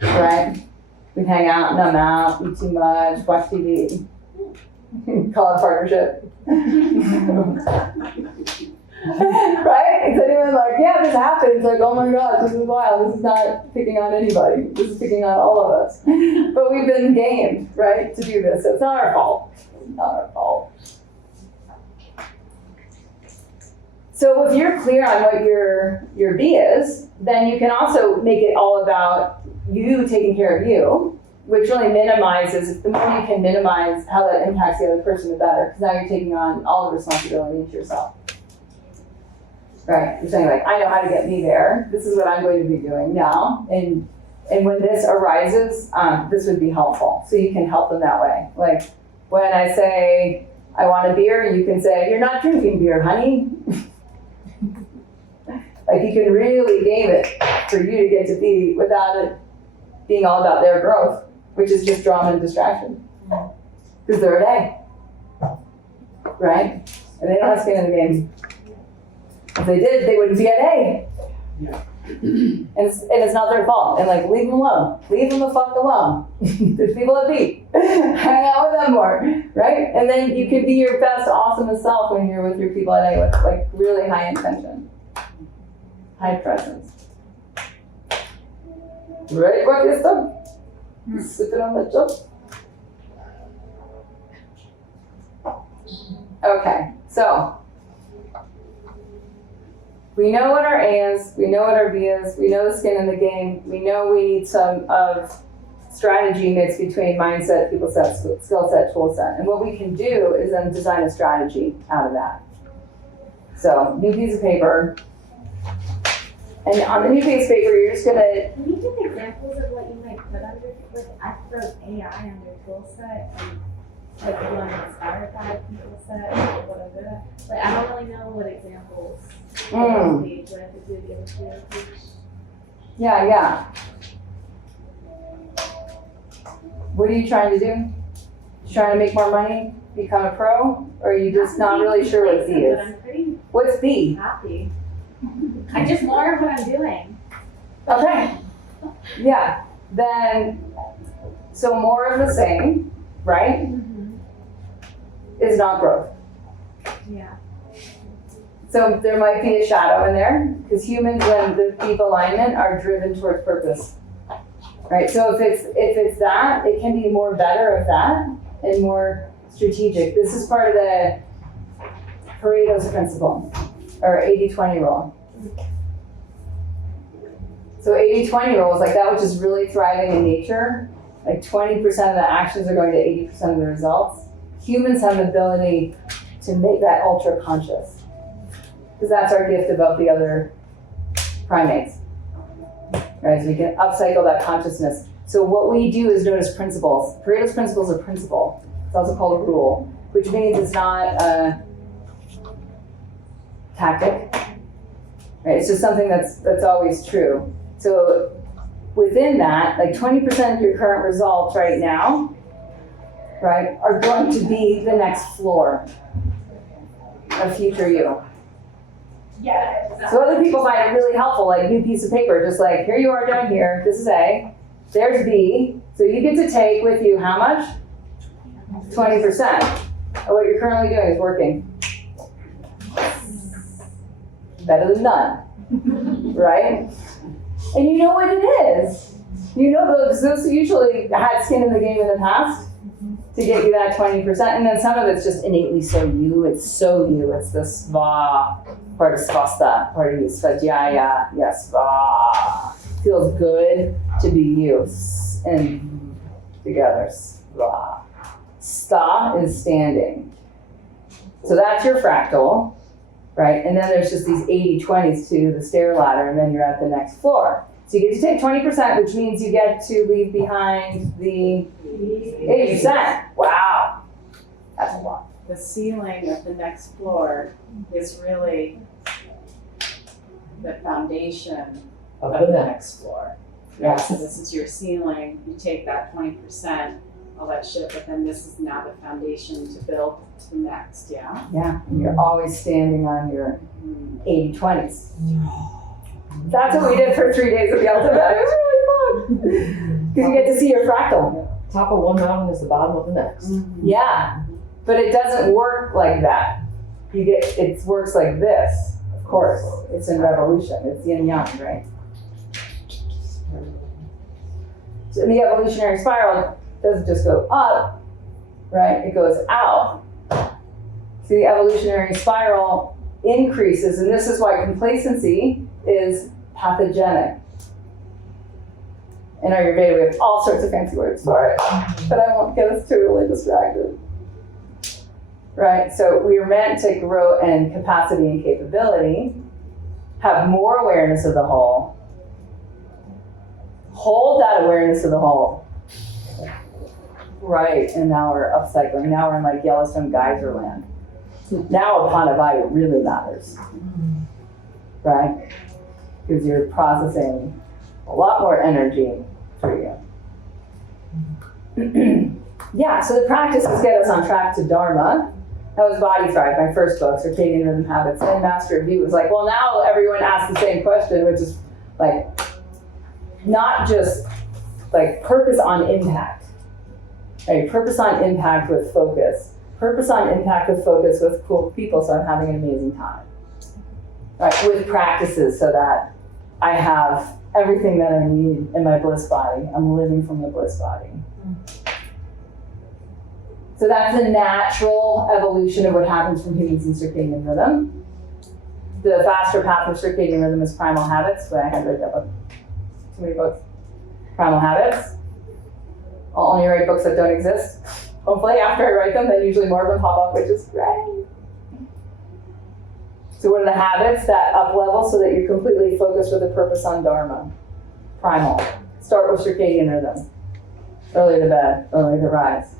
right? We'd hang out, numb out, eat too much, watch TV, call it partnership. Right? Is anyone like, yeah, this happens? Like, oh my gosh, this is wild. This is not picking on anybody. This is picking on all of us. But we've been gamed, right, to do this. So it's not our fault. It's not our fault. So if you're clear on what your B is, then you can also make it all about you taking care of you, which really minimizes, the more you can minimize how that impacts the other person, the better, because now you're taking on all the responsibility into yourself. Right, you're saying like, I know how to get me there. This is what I'm going to be doing now. And when this arises, this would be helpful. So you can help them that way. Like when I say, I want a beer, you can say, you're not drinking beer, honey. Like you can really game it for you to get to be without it being all about their growth, which is just drama and distraction. Because they're an A, right? And they don't have skin in the game. If they did, they wouldn't be an A. Yeah. And it's not their fault. And like, leave them alone. Leave them the fuck alone. There's people at B. Hang out with them more, right? And then you can be your best, awesomest self when you're with your people at A with like really high intention, high presence. Ready for this stuff? Slip it on the jump. Okay, so we know what our A is, we know what our B is, we know the skin in the game, we know we need some of strategy mixed between mindset, people set, skill set, tool set. And what we can do is then design a strategy out of that. So, new piece of paper. And on the new piece of paper, you're just gonna... Can you give examples of what you might put under, like, I wrote AI under tool set, and like you want to inspire by people set, or whatever. Like, I don't really know what examples. What I have to do to give it to you. Yeah. What are you trying to do? You trying to make more money? Become a pro? Or are you just not really sure what B is? But I'm pretty What's B? happy. I just more of what I'm doing. Okay. Yeah. Then, so more of the same, right? Is not growth. Yeah. So there might be a shadow in there, because humans, when the deep alignment, are driven towards purpose. Right? So if it's that, it can be more better of that and more strategic. This is part of the Pareto's principle, or 80-20 rule. So 80-20 rule is like that which is really thriving in nature, like 20% of the actions are going to 80% of the results. Humans have an ability to make that ultra conscious, because that's our gift above the other primates. Right, so we can upcycle that consciousness. So what we do is known as principles. Pareto's principles are principle. It's also called a rule, which means it's not a tactic. Right, it's just something that's always true. So within that, like 20% of your current results right now, right, are going to be the next floor of future you. Yeah. So other people find it really helpful, like new piece of paper, just like, here you are down here, this is A, there's B. So you get to take with you how much? 20% of what you're currently doing is working. Better than none, right? And you know what it is. You know those usually had skin in the game in the past to get you that 20%, and then some of it's just innately so you. It's the sva part of svasta, part of you, svajaya, yes, sva. Feels good to be you, and together, sva. Sta is standing. So that's your fractal, right? And then there's just these 80-20s to the stair ladder, and then you're at the next floor. So you get to take 20%, which means you get to leave behind the 80%. Wow, that's a lot. The ceiling of the next floor is really the foundation of the next floor. Yeah. So this is your ceiling, you take that 20%, all that shit, but then this is now the foundation to build to the next, yeah? Yeah, and you're always standing on your 80-20s. That's what we did for 3 days of the ultimate. It was really fun. Because you get to see your fractal. Top of one mountain is the bottom of the next. Yeah, but it doesn't work like that. It works like this, of course. It's in revolution. It's yin yang, right? So in the evolutionary spiral, it doesn't just go up, right? It goes out. So the evolutionary spiral increases, and this is why complacency is pathogenic. In Ayurveda, we have all sorts of fancy words for it, but I won't get us too really distracted. Right, so we are meant to grow in capacity and capability, have more awareness of the whole, hold that awareness of the whole. Right, and now we're upcycling. Now we're in like Yellowstone geyser land. Now Apanavaya really matters, right? Because you're processing a lot more energy for you. Yeah, so the practices get us on track to Dharma. That was Body Thrive, my first book, Circadian Rhythm Habits. And Master of You was like, well, now everyone asks the same question, which is like, not just like purpose on impact, right? Purpose on impact with focus. Purpose on impact with focus with cool people, so I'm having an amazing time. Right, with practices so that I have everything that I need in my bliss body. I'm living from the bliss body. So that's the natural evolution of what happens from humans in circadian rhythm. The faster path of circadian rhythm is primal habits, but I had read that book. Too many books. Primal habits. I'll only write books that don't exist. Hopefully after I write them, then usually more of them pop up, which is great. So what are the habits that up level so that you're completely focused with a purpose on Dharma? Primal. Start with circadian rhythm. Early to bed, early to rise.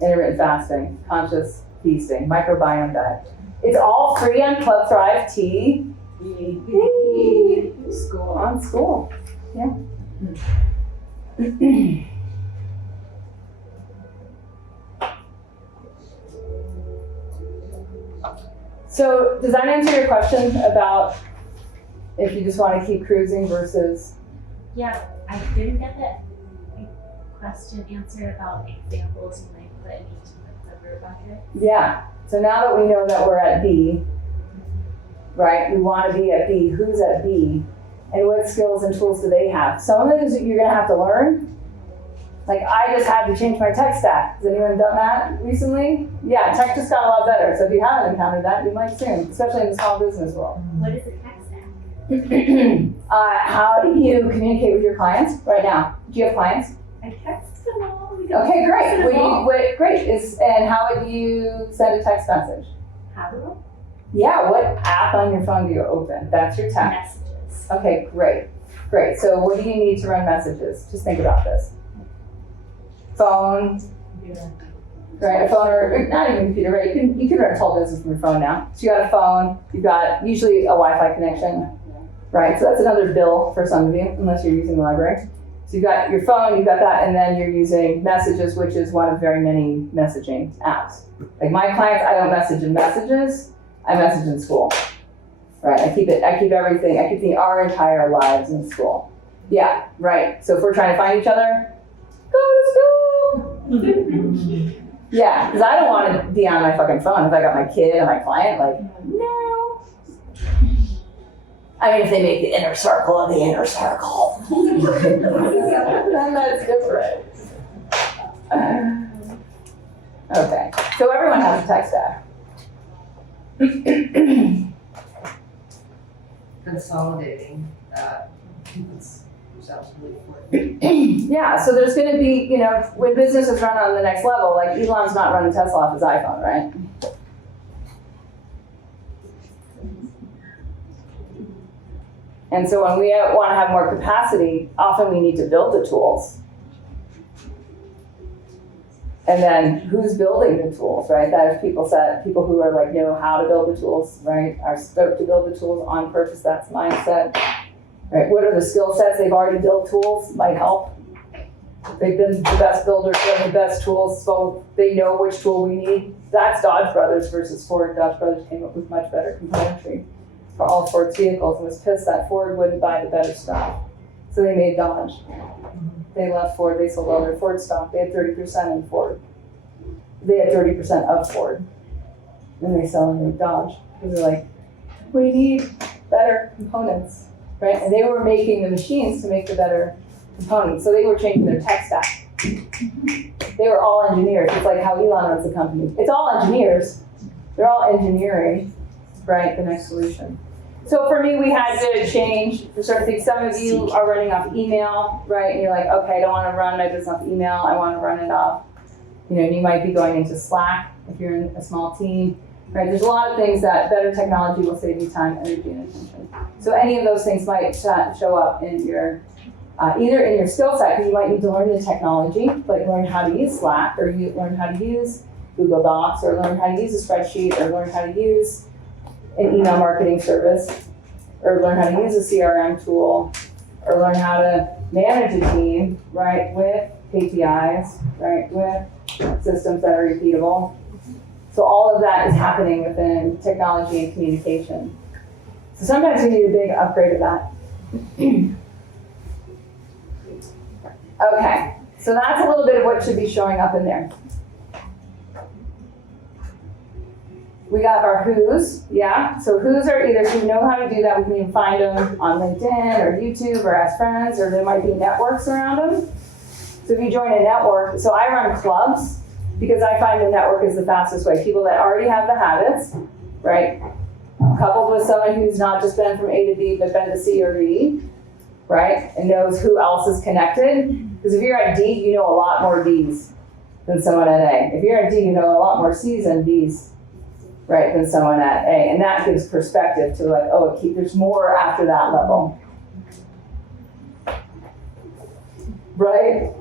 Intermittent fasting, conscious feasting, microbiome diet. It's all free on Club Thrive T. School. On school. Yeah. So does that answer your question about if you just want to keep cruising versus? Yeah, I didn't get that question answered about examples you might put in each of your buckets. Yeah. So now that we know that we're at B, right? We want to be at B. Who's at B? And what skills and tools do they have? Some of those you're going to have to learn. Like, I just had to change my tech stack. Has anyone done that recently? Yeah, tech just got a lot better. So if you haven't encountered that, you might soon, especially in the small business world. What is a tech stack? How do you communicate with your clients right now? Do you have clients? I text them all. Okay, great. Great. And how would you send a text message? How do I? Yeah, what app on your phone do you open? That's your text. Messages. Okay, great. So what do you need to run messages? Just think about this. Phone, right? A phone, or not even computer, right? You can run a whole business from your phone now. So you got a phone, you've got usually a Wi-Fi connection, right? So that's another bill for some of you, unless you're using the library. So you've got your phone, you've got that, and then you're using Messages, which is one of very many messaging apps. Like my clients, I don't message in Messages, I message in school, right? I keep everything, I keep our entire lives in school. Yeah, right. So if we're trying to find each other, go to school. Yeah, because I don't want to be on my fucking phone if I got my kid and my client, like, no. I mean, if they make the inner circle of the inner circle, then that's different. Okay, so everyone has a tech stack. Consolidating that is absolutely important. Yeah, so there's going to be, when businesses run on the next level, like Elon's not running Tesla off his iPhone, right? And so when we want to have more capacity, often we need to build the tools. And then who's building the tools, right? That is people who are like, know how to build the tools, right? Are stoked to build the tools on purpose, that's mindset. Right, what are the skill sets? They've already built tools, might help. They've been the best builders, they have the best tools, so they know which tool we need. That's Dodge Brothers versus Ford. Dodge Brothers came up with much better componentry for all Ford's vehicles and was pissed that Ford wouldn't buy the better stuff. So they made Dodge. They left Ford, they sold all their Ford stock. They had 30% in Ford. They had 30% of Ford. And they sell and make Dodge. Because they're like, we need better components. Right? And they were making the machines to make the better components. So they were changing their tech stack. They were all engineers. It's like how Elon runs the company. It's all engineers. They're all engineering, right? The next solution. So for me, we had to change the sort of thing. Some of you are running off email, right? And you're like, okay, I don't want to run my business off email. I want to run it off. You might be going into Slack if you're in a small team. Right, there's a lot of things that better technology will save you time, energy, and attention. So any of those things might show up in your, either in your skill set, because you might need to learn the technology, like learn how to use Slack, or you learn how to use Google Docs, or learn how to use a spreadsheet, or learn how to use an email marketing service, or learn how to use a CRM tool, or learn how to manage a team, right, with KPIs, right, with systems that are repeatable. So all of that is happening within technology and communication. So sometimes you need a big upgrade of that. Okay, so that's a little bit of what should be showing up in there. We got our who's, yeah. So who's are either who know how to do that, we can even find them on LinkedIn or YouTube or as friends, or there might be networks around them. So if you join a network, so I run clubs, because I find the network is the fastest way. People that already have the habits, right? Coupled with someone who's not just been from A to B, but been to C or D, right? And knows who else is connected. Because if you're at D, you know a lot more Ds than someone at A. If you're at D, you know a lot more Cs and Ds, right, than someone at A. And that gives perspective to like, oh, there's more after that level. Right?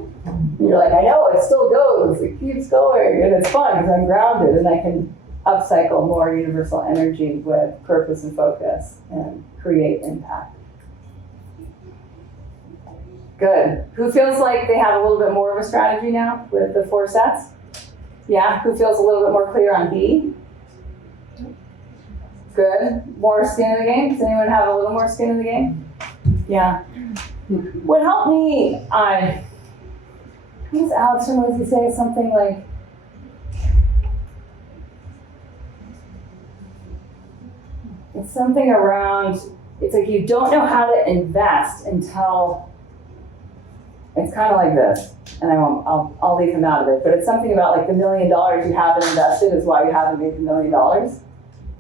You're like, I know, it still goes, it keeps going, and it's fun because I'm grounded and I can upcycle more universal energy with purpose and focus and create impact. Good. Who feels like they have a little bit more of a strategy now with the 4 sets? Yeah? Who feels a little bit more clear on B? Good. More skin in the game? Does anyone have a little more skin in the game? Yeah. What helped me, I think Alex from Lizzie say something like, It's something around, it's like you don't know how to invest until, it's kind of like this, and I'll leave him out of it, but it's something about like the $1 million you haven't invested is why you haven't made the $1 million.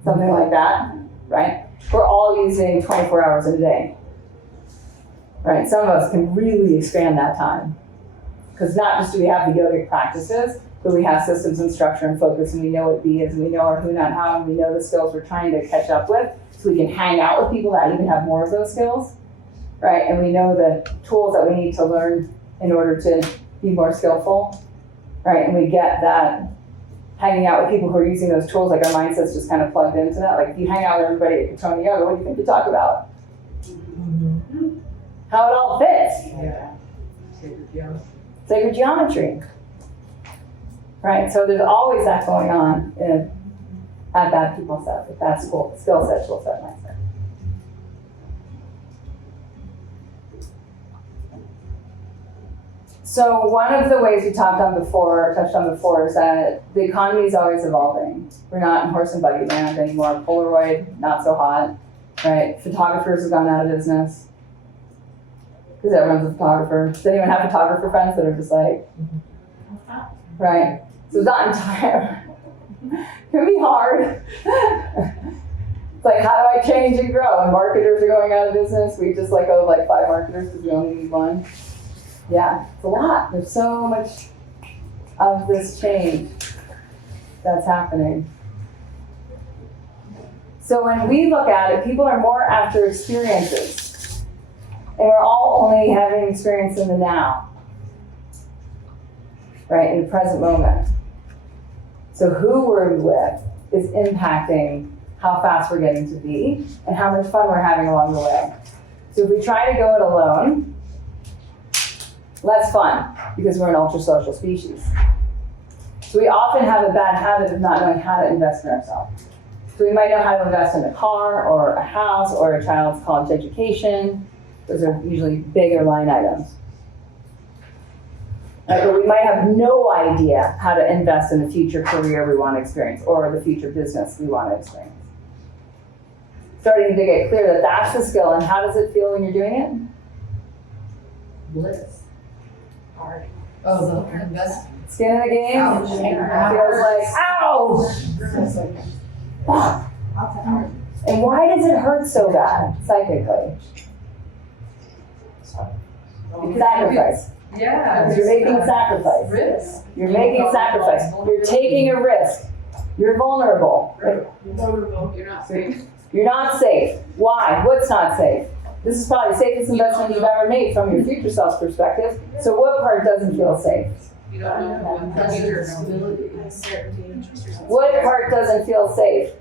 Something like that, right? We're all using 24 hours in a day, right? Some of us can really expand that time. Because not just do we have the yogic practices, but we have systems and structure and focus, and we know what B is, and we know our who, not how, and we know the skills we're trying to catch up with, so we can hang out with people that even have more of those skills, right? And we know the tools that we need to learn in order to be more skillful, right? And we get that hanging out with people who are using those tools, like our mindset's just kind of plugged into that. Like if you hang out with everybody at Katona Yoga, what do you think you talk about? How it all fits. Yeah. Sacred geometry. Right, so there's always that going on at that people set, with that skill set, tool set, mindset. So one of the ways we touched on before, is that the economy is always evolving. We're not in horse and buggy land anymore. Polaroid, not so hot, right? Photographers have gone out of business because everyone's a photographer. Does anyone have photographer friends that are just like, right? So it's not entire. It can be hard. It's like, how do I change and grow? And marketers are going out of business. We just let go of like 5 marketers because we only need 1. Yeah, it's a lot. There's so much of this change that's happening. So when we look at it, people are more after experiences. And we're all only having experience in the now. Right, in the present moment. So who we're with is impacting how fast we're getting to be and how much fun we're having along the way. So if we try to go it alone, less fun, because we're an ultra-social species. So we often have a bad habit of not knowing how to invest in ourselves. So we might know how to invest in a car or a house or a child's college education. Those are usually bigger line items. Right, but we might have no idea how to invest in the future career we want to experience or the future business we want to experience. Starting to get clear that that's the skill, and how does it feel when you're doing it? Bliss. Hard. Oh, the investment. Skin in the game? Ouch. Feels like, ow! And why does it hurt so bad, psychically? Sacrifice. Yeah. You're making a sacrifice. Risk. You're making a sacrifice. You're taking a risk. You're vulnerable. You're not safe. You're not safe. Why? What's not safe? This is probably the safest investment you've ever made from your future self's perspective. So what part doesn't feel safe? You don't know what the future stability. What part doesn't feel safe?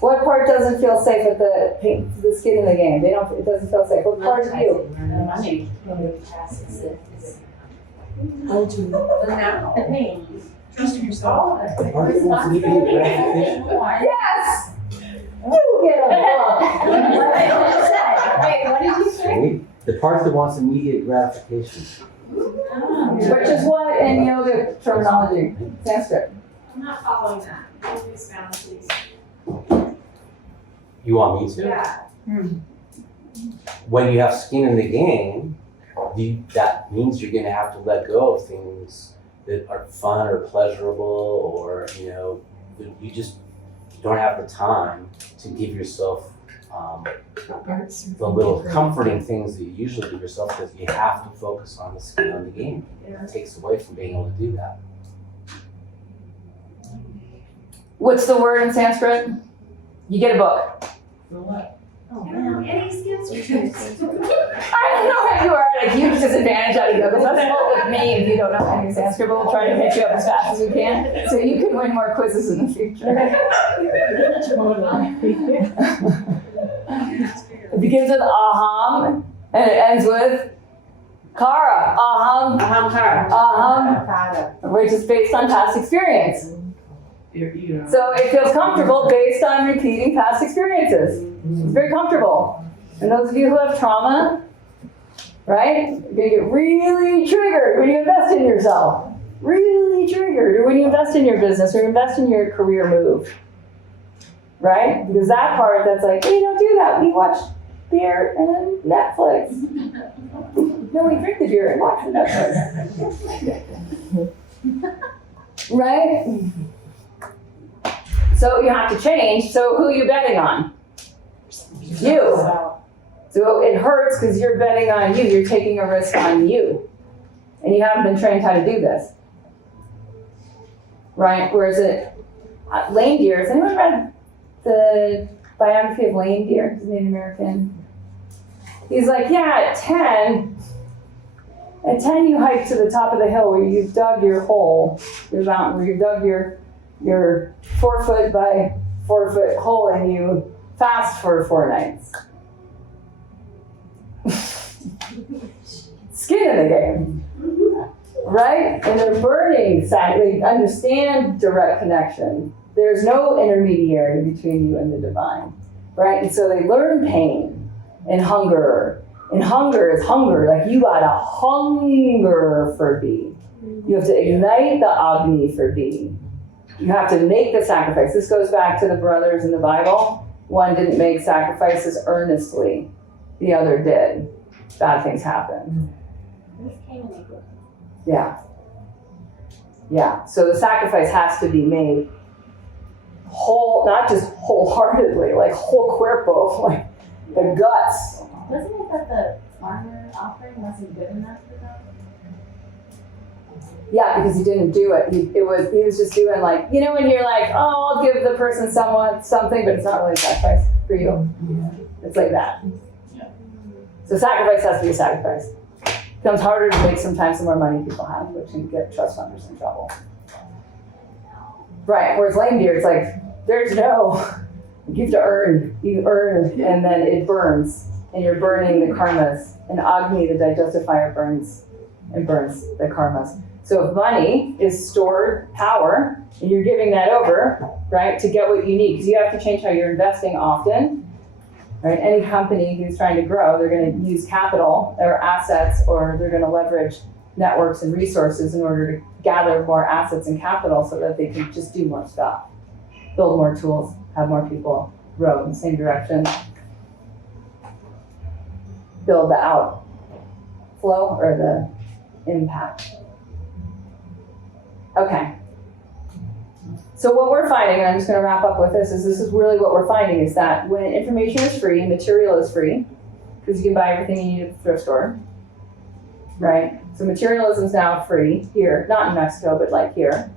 What part doesn't feel safe with the skin in the game? It doesn't feel safe. What part of you? Money. The pain. Trusting yourself. The part that wants immediate gratification. Yes! You get a book. Wait, what did you say? The part that wants immediate gratification. Which is what in yoga terminology? Sanskrit. I'm not following that. Can you expound, please? You want me to? Yeah. When you have skin in the game, that means you're going to have to let go of things that are fun or pleasurable, or you just don't have the time to give yourself the little comforting things that you usually give yourself, because you have to focus on the skin on the game. It takes away from being able to do that. What's the word in Sanskrit? You get a book. For what? Oh, man. Any skills? I don't know if you are at a huge disadvantage out of yoga festival with me if you don't know any Sanskrit, but we'll try to pick you up as fast as we can so you can win more quizzes in the future. It begins with aham and it ends with kara. Aham, which is based on past experience. So it feels comfortable based on repeating past experiences. It's very comfortable. And those of you who have trauma, right, you're gonna get really triggered when you invest in yourself. Really triggered, or when you invest in your business or invest in your career move. right? Because that part that's like, hey, don't do that. We watch beer and Netflix. No, we drink the beer and watch the Netflix. Right? So you have to change. So who are you betting on? You. So it hurts because you're betting on you. You're taking a risk on you. And you haven't been trained how to do this. Right? Whereas Lane Deer, has anyone read the biography of Lane Deer? He's a Native American. He's like, yeah, at 10 you hike to the top of the hill where you've dug your hole, your mountain, where you've dug your 4 foot by 4 foot hole and you fast for 4 nights. Skin in the game. Right? And they're burning they understand direct connection. There's no intermediary between you and the divine. Right? And so they learn pain and hunger. And hunger is hunger. Like you gotta hunger for being. You have to ignite the Agni for being. You have to make the sacrifice. This goes back to the brothers in the Bible. One didn't make sacrifices earnestly. The other did. Bad things happen. Yeah. Yeah. So the sacrifice has to be made whole, not just wholeheartedly, like whole cuerpo, like the guts. Wasn't it that the farmer offering wasn't good enough for them? Yeah, because he didn't do it. He was just doing like, you know, when you're like, oh, I'll give the person something, but it's not really a sacrifice for you. It's like that. So sacrifice has to be a sacrifice. It becomes harder to make sometimes the more money people have, which can get trust funders in trouble. Right, whereas Lame Deer, it's like, there's no, you have to earn, and then it burns, and you're burning the karmas, and Agni, the digestifier, burns the karmas. So if money is stored power, and you're giving that over, right, to get what you need, because you have to change how you're investing often, right? Any company who's trying to grow, they're going to use capital or assets, or they're going to leverage networks and resources in order to gather more assets and capital so that they can just do more stuff, build more tools, have more people row in the same direction, build the outflow or the impact. Okay. So what we're finding, and I'm just going to wrap up with this is really what we're finding is that when information is free, material is free, because you can buy everything you need at the thrift store, right? So materialism is now free here, not in Mexico, but like here,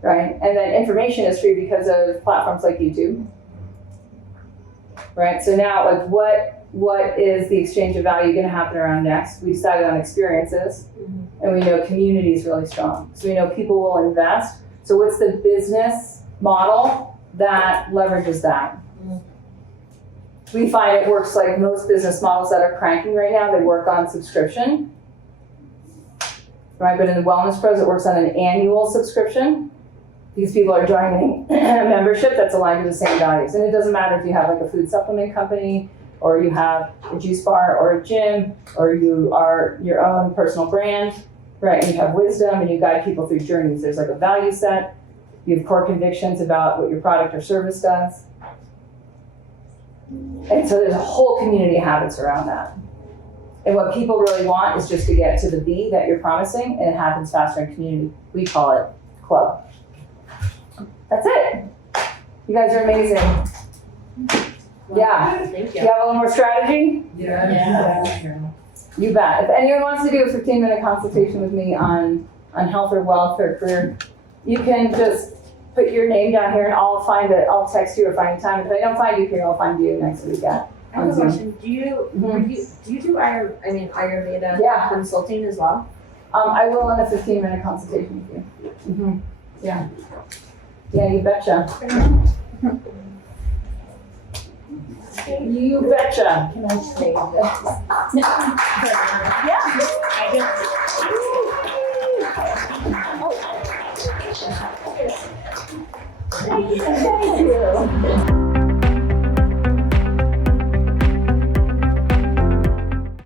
right? And then information is free because of platforms like YouTube, right? So now, like, what is the exchange of value going to happen around next? We decided on experiences, and we know community is really strong. So we know people will invest. So what's the business model that leverages that? We find it works like most business models that are cranking right now. They work on subscription, right? But in the Wellness Pros, it works on an annual subscription. These people are joining a membership that's aligned to the same values. And it doesn't matter if you have like a food supplement company, or you have a juice bar or a gym, or you are your own personal brand, right? And you have wisdom and you guide people through journeys. There's like a value set. You have core convictions about what your product or service does. And so there's a whole community of habits around that. And what people really want is just to get to the B that you're promising, and it happens faster in community. We call it club. That's it. You guys are amazing. Yeah. Thank You have a little more strategy? Yeah. You bet. If anyone wants to do a 15-minute consultation with me on health or wealth or career, you can just put your name down here and I'll find it. I'll text you or find a time. If I don't find you here, I'll find you next week at I have a Zoom. question. Do you do Ayurveda Yeah. consulting as well? I will in a 15-minute consultation with you. Yeah. Yeah, you betcha. You betcha. Can I say this? Thank you.